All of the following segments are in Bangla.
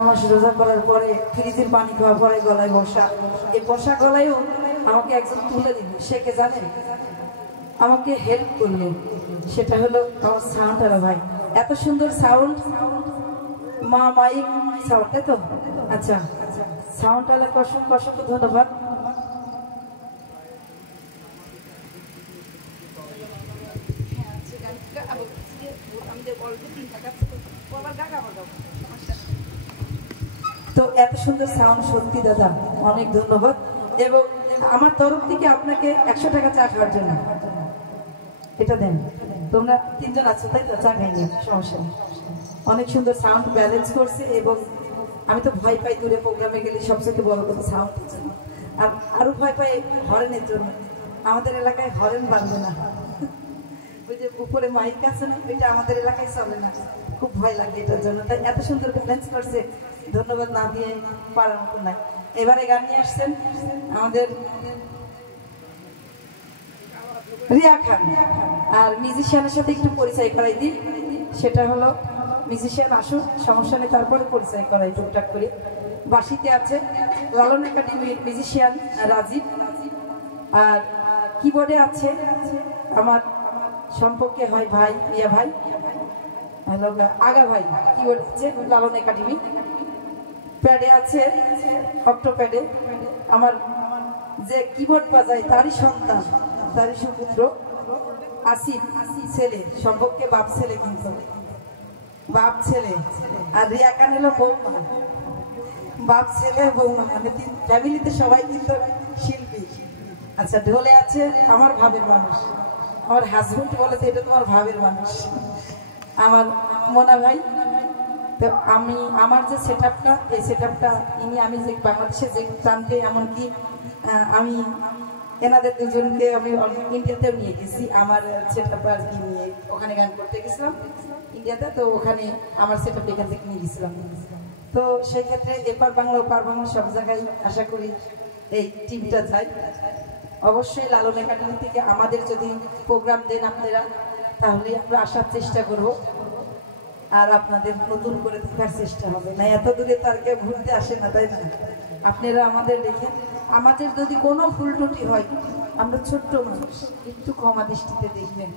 মাস রোজা করার পরে ফ্রিজের পানি খাওয়ার পরে গলায় বসা, এই বসা গলায়ও আমাকে একজন তুলে দিল। সে কে জানেন? আমাকে হেল্প করলো, সেটা হলো আমার সাউন্ড আলা ভাই। এত সুন্দর সাউন্ড, মা মাইক সাউন্ড, তাই তো? আচ্ছা, সাউন্ড আলাকে অসংখ্য অসংখ্য ধন্যবাদ। তো এত সুন্দর সাউন্ড, সত্যি দাদা অনেক ধন্যবাদ। এবং আমার তরফ থেকে আপনাকে 100 টাকা চা খাওয়ার জন্য এটা দেন। তোমরা তিনজন আছো তাই তো? চা খাইনি, সমস্যা নেই। অনেক সুন্দর সাউন্ড ব্যালেন্স করছে। এবং আমি তো ভয় পাই দূরে প্রোগ্রামে গেলে, সবচেয়ে বড় কথা সাউন্ডের জন্য। আর আরো ভয় পাই হরেনের জন্য। আমাদের এলাকায় হরেন বাঁধবে না, ওই যে উপরে মাইক আছে না, ওইটা আমাদের এলাকায় চলে না। খুব ভয় লাগে এটার জন্য। তাই এত সুন্দর ব্যালেন্স করছে, ধন্যবাদ না দিয়ে পারার মতো নাই। এবারে গান নিয়ে আসছেন আমাদের রিয়া খান। আর মিউজিশিয়ানের সাথে একটু পরিচয় করাই দিই। সেটা হলো, মিউজিশিয়ান আসুন, সমস্যা নেই, তারপরে পরিচয় করাই টুকটাক করে। বাঁশিতে আছে লালন একাডেমির মিউজিশিয়ান রাজীব। আর কিবোর্ডে আছে আমার সম্পর্কে হয় ভাই, রিয়া ভাই, আগা ভাই, কিবোর্ড হচ্ছে লালন একাডেমি। প্যাডে আছে অক্টোপ্যাডে আমার যে কিবোর্ড বাজায়, তারই সন্তান, তারই সুপুত্র আসিফ, ছেলে, সম্পর্কে বাপ ছেলে, কিন্তু বাপ ছেলে। আর রিয়া খান হলো বৌমা, বাপ ছেলে বৌমা, মানে ফ্যামিলিতে সবাই কিন্তু শিল্পী। আচ্ছা, ঢোলে আছে আমার ভাবের মানুষ, আমার হাজবেন্ড বলে তো এটা তোমার ভাবের মানুষ, আমার মোনা ভাই। তো আমি আমার যে সেট আপটা, এই সেট আপটা আমি যে বাংলাদেশে যে প্রান্তে, এমনকি আমি এনাদের দুজনকে আমি ইন্ডিয়াতেও নিয়ে গেছি। আমার সেট আপ আর কি নিয়ে ওখানে গান করতে গেছিলাম ইন্ডিয়াতে। তো ওখানে আমার সেট আপ এখান থেকে নিয়ে গেছিলাম। তো সেই ক্ষেত্রে এপার বাংলা ওপার বাংলা সব জায়গায় আশা করি এই টিমটা যায়। অবশ্যই লালন একাডেমি থেকে আমাদের যদি প্রোগ্রাম দেন আপনারা, তাহলে আমরা আসার চেষ্টা করব। আর আপনাদের নতুন করে দেখার চেষ্টা হবে না। এত দূরে তার কেউ ঘুরতে আসে না, তাই না? আপনারা আমাদের দেখেন, আমাদের যদি কোনো ভুল ত্রুটি হয়, আমরা ছোট্ট মানুষ, একটু ক্ষমা দৃষ্টিতে দেখবেন।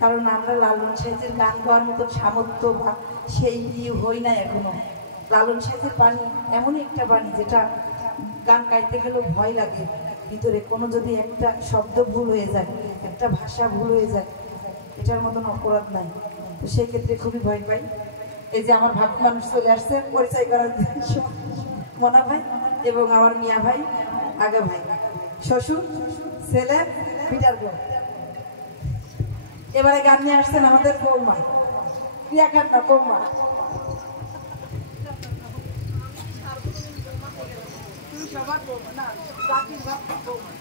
কারণ আমরা লালন সাহিত্যের গান গাওয়ার মতো সামর্থ্য বা সেই হই না এখনো। লালন সাহিত্যের বাণী এমনই একটা বাণী, যেটা গান গাইতে গেলেও ভয় লাগে ভিতরে। কোনো যদি একটা শব্দ ভুল হয়ে যায়, একটা ভাষা ভুল হয়ে যায়, এটার মতন অপরাধ নাই। তো সেই ক্ষেত্রে খুবই ভয় পাই। এই যে আমার ভাব মানুষ চলে আসছে পরিচয় করার জন্য, মোনা ভাই এবং আমার মিয়া ভাই, আগা ভাই, শ্বশুর, ছেলে, পিটার বউ। এবারে গান নিয়ে আসছেন আমাদের বৌমা, রিয়া খান না, বৌমা। সবার বৌমা না, জাতির ভাব বৌমা।